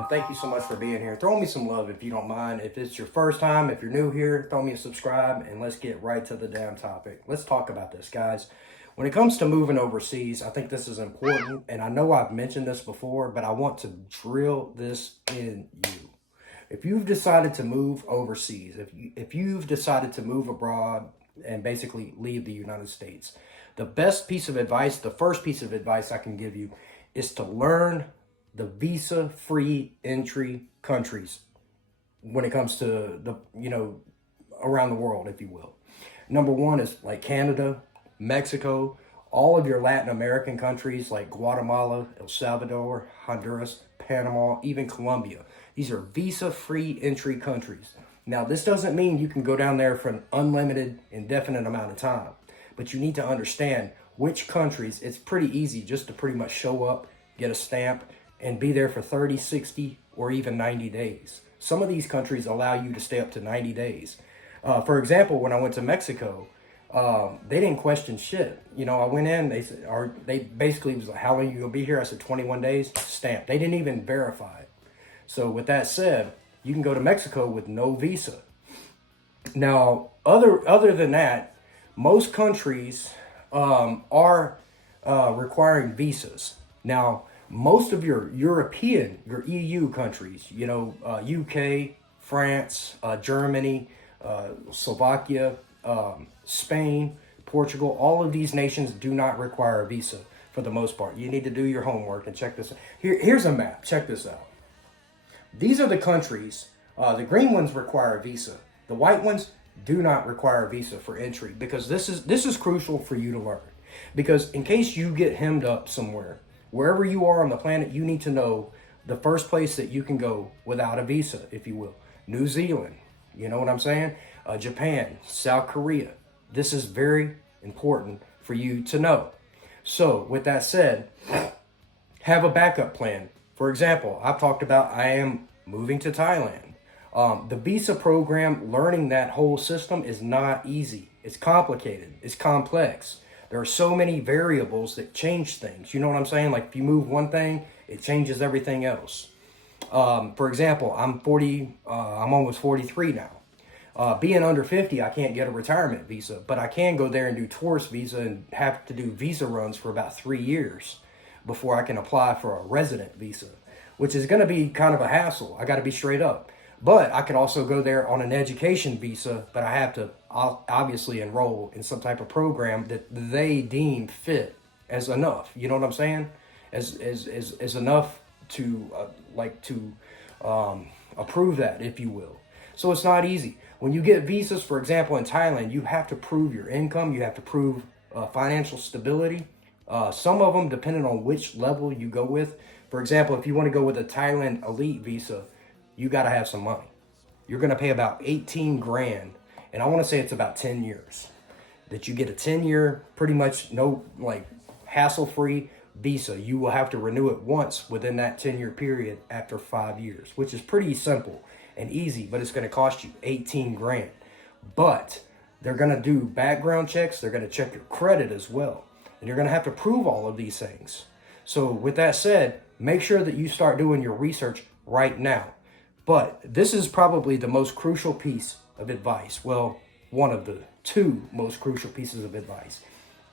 gentlemen, thank you so much for being here. Throw me some love if you don't mind. If it's your first time, if you're new here, throw me a subscribe and let's get right to the damn topic. Let's talk about this, guys. When it comes to moving overseas, I think this is important, and I know I've mentioned this before, but I want to drill this in you. If you've decided to move overseas, if you've decided to move abroad and basically leave the United States, the best piece of advice, the first piece of advice I can give you is to learn the visa-free entry countries when it comes to around the world, if you will. Number one is like Canada, Mexico, all of your Latin American countries like Guatemala, El Salvador, Honduras, Panama, even Colombia. These are visa-free entry countries. Now, this doesn't mean you can go down there for an unlimited, indefinite amount of time, but you need to understand which countries. It's pretty easy just to pretty much show up, get a stamp, and be there for 30, 60, or even 90 days. Some of these countries allow you to stay up to 90 days. For example, when I went to Mexico, they didn't question shit. I went in, they basically was like, how long you gonna be here? I said 21 days, stamp. They didn't even verify it. So with that said, you can go to Mexico with no visa. Now, other than that, most countries are requiring visas. Now, most of your European, your EU countries, UK, France, Germany, Slovakia, Spain, Portugal, all of these nations do not require a visa for the most part. You need to do your homework and check this out. Here's a map. Check this out. These are the countries. The green ones require a visa. The white ones do not require a visa for entry, because this is crucial for you to learn. Because in case you get hemmed up somewhere, wherever you are on the planet, you need to know the first place that you can go without a visa, if you will. New Zealand, you know what I'm saying? Japan, South Korea. This is very important for you to know. So with that said, have a backup plan. For example, I've talked about I am moving to Thailand. The visa program, learning that whole system is not easy. It's complicated. It's complex. There are so many variables that change things. You know what I'm saying? Like if you move one thing, it changes everything else. For example, I'm almost 43 now. Being under 50, I can't get a retirement visa, but I can go there and do tourist visa and have to do visa runs for about 3 years before I can apply for a resident visa, which is going to be kind of a hassle. I got to be straight up. But I could also go there on an education visa, but I have to obviously enroll in some type of program that they deem fit as enough. You know what I'm saying? As enough to approve that, if you will. So it's not easy. When you get visas, for example, in Thailand, you have to prove your income. You have to prove financial stability. Some of them, depending on which level you go with. For example, if you want to go with a Thailand elite visa, you got to have some money. You're going to pay about 18 grand. And I want to say it's about 10 years that you get a 10-year, pretty much no hassle-free visa. You will have to renew it once within that 10-year period after 5 years, which is pretty simple and easy, but it's going to cost you 18 grand. But they're going to do background checks. They're going to check your credit as well. And you're going to have to prove all of these things. So with that said, make sure that you start doing your research right now. But this is probably the most crucial piece of advice. Well, one of the two most crucial pieces of advice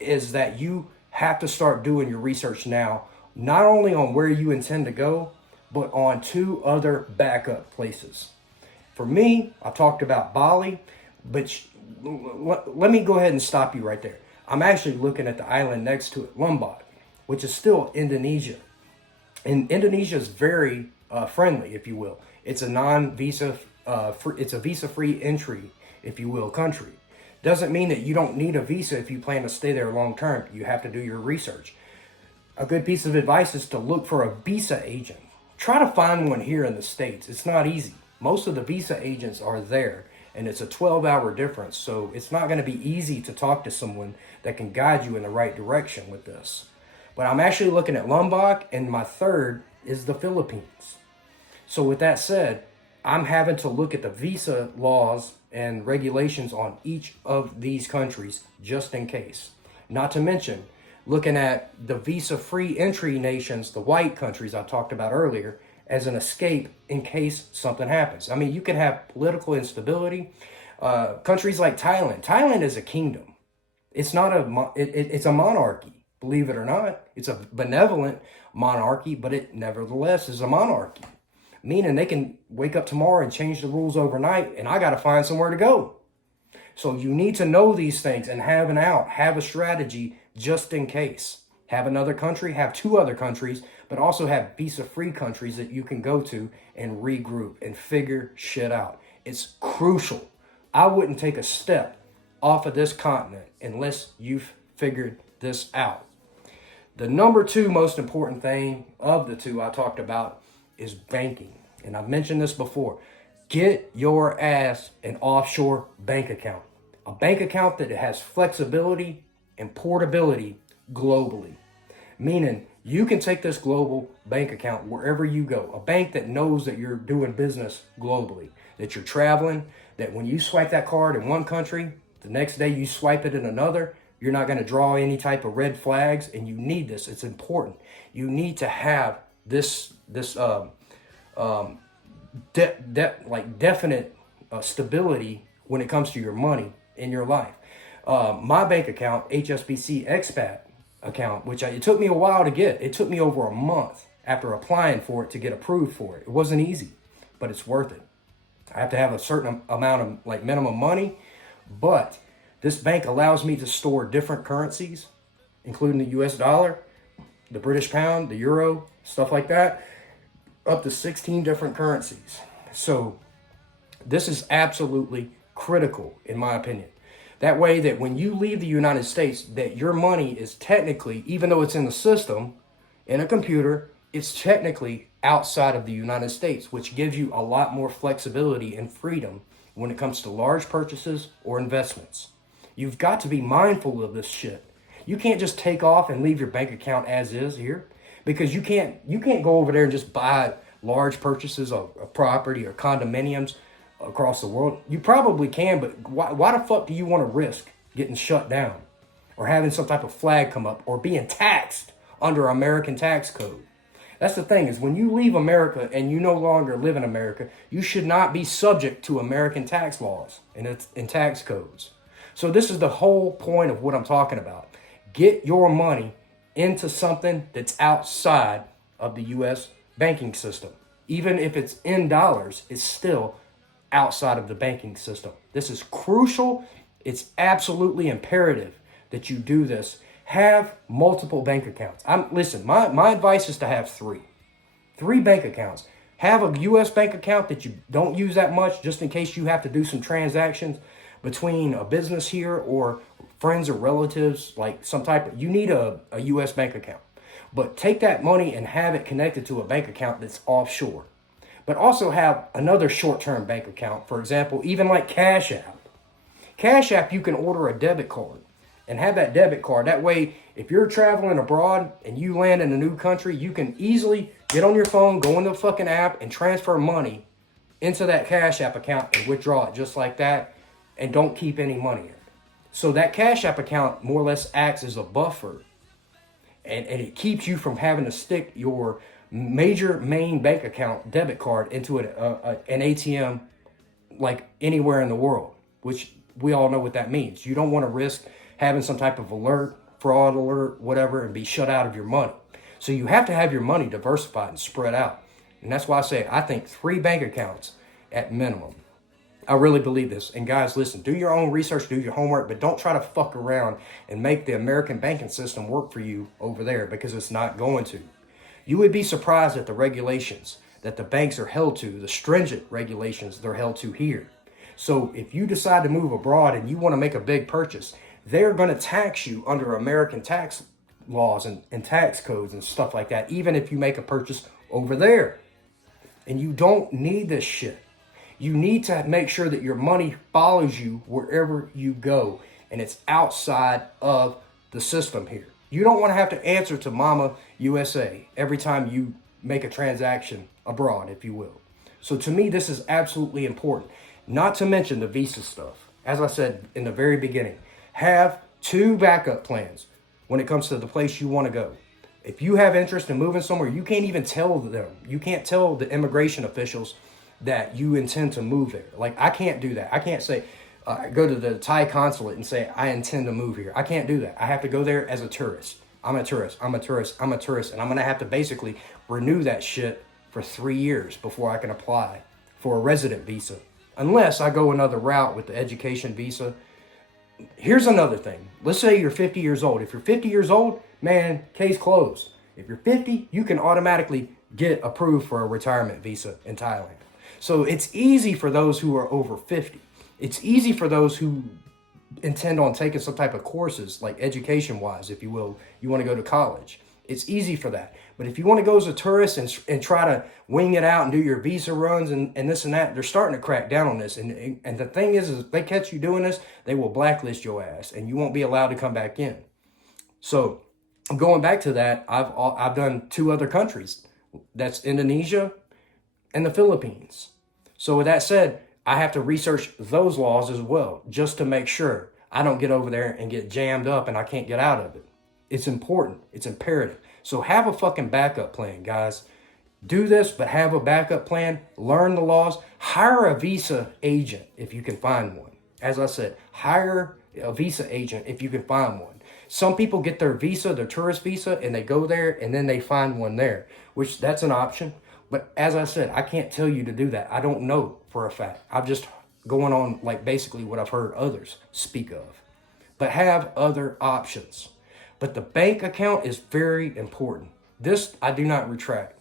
is that you have to start doing your research now, not only on where you intend to go, but on 2 other backup places. For me, I talked about Bali, but let me go ahead and stop you right there. I'm actually looking at the island next to it, Lombok, which is still Indonesia. And Indonesia is very friendly, if you will. It's a non-visa, it's a visa-free entry, if you will, country. Doesn't mean that you don't need a visa if you plan to stay there long term. You have to do your research. A good piece of advice is to look for a visa agent. Try to find one here in the States. It's not easy. Most of the visa agents are there, and it's a 12-hour difference, so it's not going to be easy to talk to someone that can guide you in the right direction with this. But I'm actually looking at Lombok, and my third is the Philippines. So with that said, I'm having to look at the visa laws and regulations on each of these countries just in case. Not to mention, looking at the visa-free entry nations, the white countries I talked about earlier, as an escape in case something happens. I mean, you can have political instability. Countries like Thailand. Thailand is a kingdom. It's not it's a monarchy, believe it or not. It's a benevolent monarchy, but it nevertheless is a monarchy. Meaning they can wake up tomorrow and change the rules overnight, and I got to find somewhere to go. So you need to know these things and have an out, have a strategy just in case. Have another country, have two other countries, but also have visa-free countries that you can go to and regroup and figure shit out. It's crucial. I wouldn't take a step off of this continent unless you've figured this out. The number two most important thing of the two I talked about is banking. And I've mentioned this before. Get your ass an offshore bank account. A bank account that has flexibility and portability globally. Meaning you can take this global bank account wherever you go. A bank that knows that you're doing business globally, that you're traveling, that when you swipe that card in one country, the next day you swipe it in another, you're not going to draw any type of red flags, and you need this. It's important. You need to have this definite stability when it comes to your money in your life. My bank account, HSBC Expat account, which it took me a while to get. It took me over a month after applying for it to get approved for it. It wasn't easy, but it's worth it. I have to have a certain amount of minimum money, but this bank allows me to store different currencies, including the US dollar, the British pound, the euro, stuff like that, up to 16 different currencies. So this is absolutely critical, in my opinion. That way that when you leave the United States, that your money is technically, even though it's in the system, in a computer, it's technically outside of the United States, which gives you a lot more flexibility and freedom when it comes to large purchases or investments. You've got to be mindful of this shit. You can't just take off and leave your bank account as is here, because you can't go over there and just buy large purchases of property or condominiums across the world. You probably can, but why the fuck do you want to risk getting shut down or having some type of flag come up or being taxed under American tax code? That's the thing, is when you leave America and you no longer live in America, you should not be subject to American tax laws and tax codes. So this is the whole point of what I'm talking about. Get your money into something that's outside of the U.S. banking system. Even if it's in dollars, it's still outside of the banking system. This is crucial. It's absolutely imperative that you do this. Have multiple bank accounts. Listen, my advice is to have three bank accounts. Have a U.S. bank account that you don't use that much, just in case you have to do some transactions between a business here or friends or relatives, like some type of, you need a U.S. bank account. But take that money and have it connected to a bank account that's offshore. But also have another short-term bank account. For example, even like Cash App. Cash App, you can order a debit card and have that debit card. That way, if you're traveling abroad and you land in a new country, you can easily get on your phone, go in the fucking app, and transfer money into that Cash App account and withdraw it just like that, and don't keep any money in it. So that Cash App account more or less acts as a buffer, and it keeps you from having to stick your major main bank account debit card into an ATM like anywhere in the world, which we all know what that means. You don't want to risk having some type of alert, fraud alert, whatever, and be shut out of your money. So you have to have your money diversified and spread out. And that's why I say I think 3 bank accounts at minimum. I really believe this. And guys, listen, do your own research, do your homework, but don't try to fuck around and make the American banking system work for you over there, because it's not going to. You would be surprised at the regulations that the banks are held to, the stringent regulations they're held to here. So if you decide to move abroad and you want to make a big purchase, they're going to tax you under American tax laws and tax codes and stuff like that, even if you make a purchase over there. And you don't need this shit. You need to make sure that your money follows you wherever you go, and it's outside of the system here. You don't want to have to answer to Mama USA every time you make a transaction abroad, if you will. So to me, this is absolutely important. Not to mention the visa stuff. As I said in the very beginning, have 2 backup plans when it comes to the place you want to go. If you have interest in moving somewhere, you can't even tell them. You can't tell the immigration officials that you intend to move there. Like, I can't do that. I can't say, go to the Thai consulate and say, I intend to move here. I can't do that. I have to go there as a tourist. I'm a tourist. I'm a tourist. I'm a tourist. And I'm going to have to basically renew that shit for 3 years before I can apply for a resident visa. Unless I go another route with the education visa. Here's another thing. Let's say you're 50 years old. If you're 50 years old, man, case closed. If you're 50, you can automatically get approved for a retirement visa in Thailand. So it's easy for those who are over 50. It's easy for those who intend on taking some type of courses, like education-wise, if you will. You want to go to college. It's easy for that. But if you want to go as a tourist and try to wing it out and do your visa runs and this and that, they're starting to crack down on this. And the thing is if they catch you doing this, they will blacklist your ass and you won't be allowed to come back in. So going back to that, I've done 2 other countries. That's Indonesia and the Philippines. So with that said, I have to research those laws as well, just to make sure I don't get over there and get jammed up and I can't get out of it. It's important. It's imperative. So have a fucking backup plan, guys. Do this, but have a backup plan. Learn the laws. Hire a visa agent if you can find one. As I said, hire a visa agent if you can find one. Some people get their visa, their tourist visa, and they go there and then they find one there, which that's an option. But as I said, I can't tell you to do that. I don't know for a fact. I'm just going on like basically what I've heard others speak of. But have other options. But the bank account is very important. This I do not retract.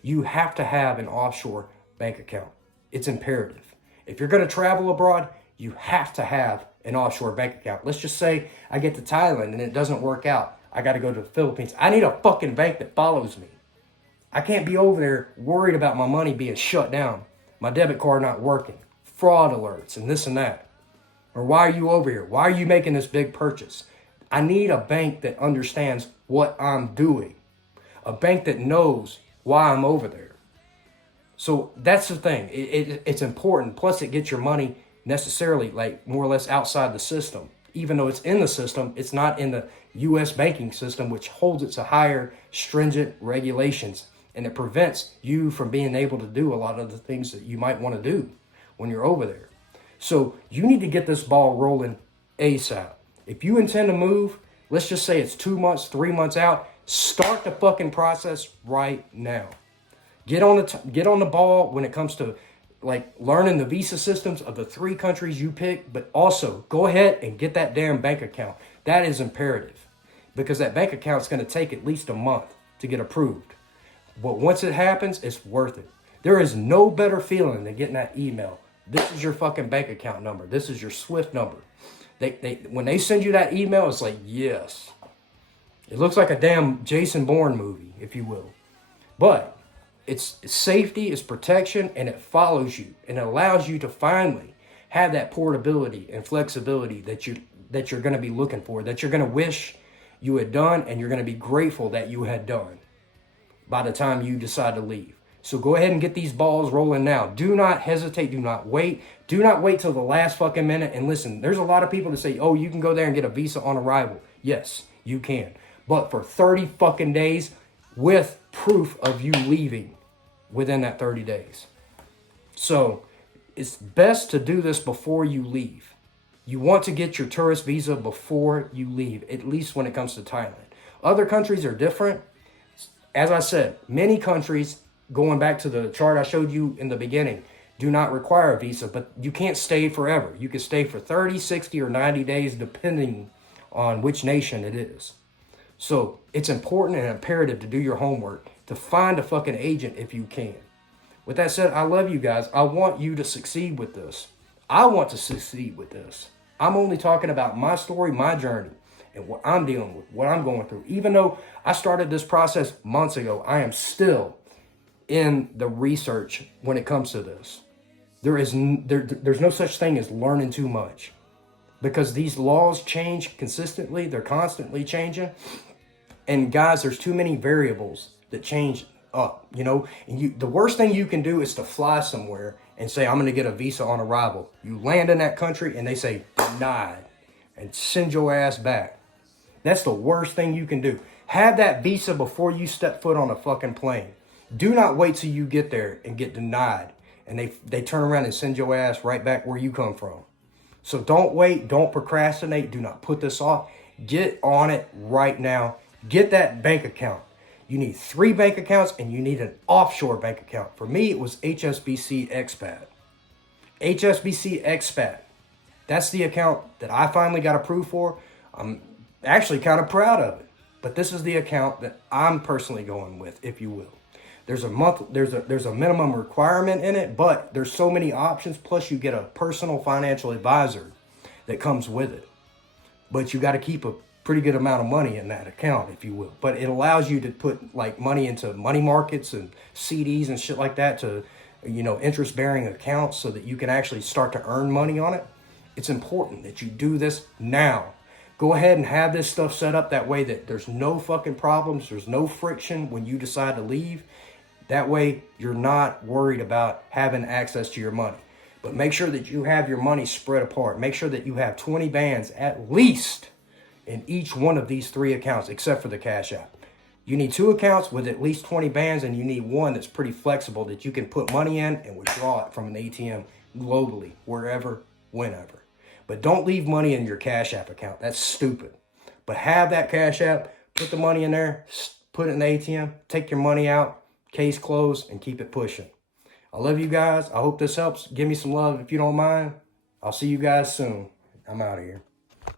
You have to have an offshore bank account. It's imperative. If you're going to travel abroad, you have to have an offshore bank account. Let's just say I get to Thailand and it doesn't work out. I got to go to the Philippines. I need a fucking bank that follows me. I can't be over there worried about my money being shut down, my debit card not working, fraud alerts, and this and that. Or why are you over here? Why are you making this big purchase? I need a bank that understands what I'm doing. A bank that knows why I'm over there. So that's the thing. It's important. Plus, it gets your money necessarily like more or less outside the system. Even though it's in the system, it's not in the U.S. banking system, which holds it to higher stringent regulations. And it prevents you from being able to do a lot of the things that you might want to do when you're over there. So you need to get this ball rolling ASAP. If you intend to move, let's just say it's 2 months, 3 months out, start the fucking process right now. Get on the ball when it comes to like learning the visa systems of the 3 countries you pick, but also go ahead and get that damn bank account. That is imperative because that bank account is going to take at least a month to get approved. But once it happens, it's worth it. There is no better feeling than getting that email. This is your fucking bank account number. This is your SWIFT number. When they send you that email, it's like, yes. It looks like a damn Jason Bourne movie, if you will. But it's safety, it's protection, and it follows you. And it allows you to finally have that portability and flexibility that you're going to be looking for, that you're going to wish you had done, and you're going to be grateful that you had done by the time you decide to leave. So go ahead and get these balls rolling now. Do not hesitate. Do not wait. Do not wait till the last fucking minute. And listen, there's a lot of people that say, oh, you can go there and get a visa on arrival. Yes, you can. But for 30 fucking days with proof of you leaving within that 30 days. So it's best to do this before you leave. You want to get your tourist visa before you leave, at least when it comes to Thailand. Other countries are different. As I said, many countries, going back to the chart I showed you in the beginning, do not require a visa, but you can't stay forever. You can stay for 30, 60, or 90 days, depending on which nation it is. So it's important and imperative to do your homework, to find a fucking agent if you can. With that said, I love you guys. I want you to succeed with this. I want to succeed with this. I'm only talking about my story, my journey, and what I'm dealing with, what I'm going through. Even though I started this process months ago, I am still in the research when it comes to this. There's no such thing as learning too much, because these laws change consistently. They're constantly changing. And guys, there's too many variables that change up, and the worst thing you can do is to fly somewhere and say, I'm going to get a visa on arrival. You land in that country and they say denied and send your ass back. That's the worst thing you can do. Have that visa before you step foot on a fucking plane. Do not wait till you get there and get denied. And they turn around and send your ass right back where you come from. So don't wait. Don't procrastinate. Do not put this off. Get on it right now. Get that bank account. You need 3 bank accounts and you need an offshore bank account. For me, it was HSBC Expat. HSBC Expat. That's the account that I finally got approved for. I'm actually kind of proud of it. But this is the account that I'm personally going with, if you will. There's a minimum requirement in it, but there's so many options. Plus, you get a personal financial advisor that comes with it. But you got to keep a pretty good amount of money in that account, if you will. But it allows you to put like money into money markets and CDs and shit like that to, interest-bearing accounts so that you can actually start to earn money on it. It's important that you do this now. Go ahead and have this stuff set up that way that there's no fucking problems. There's no friction when you decide to leave. That way you're not worried about having access to your money. But make sure that you have your money spread apart. Make sure that you have 20 bands at least in each one of these 3 accounts, except for the Cash App. You need 2 accounts with at least 20 bands, and you need one that's pretty flexible that you can put money in and withdraw it from an ATM globally, wherever, whenever. But don't leave money in your Cash App account. That's stupid. But have that Cash App, put the money in there, put it in the ATM, take your money out, case closed, and keep it pushing. I love you guys. I hope this helps. Give me some love if you don't mind. I'll see you guys soon. I'm out of here.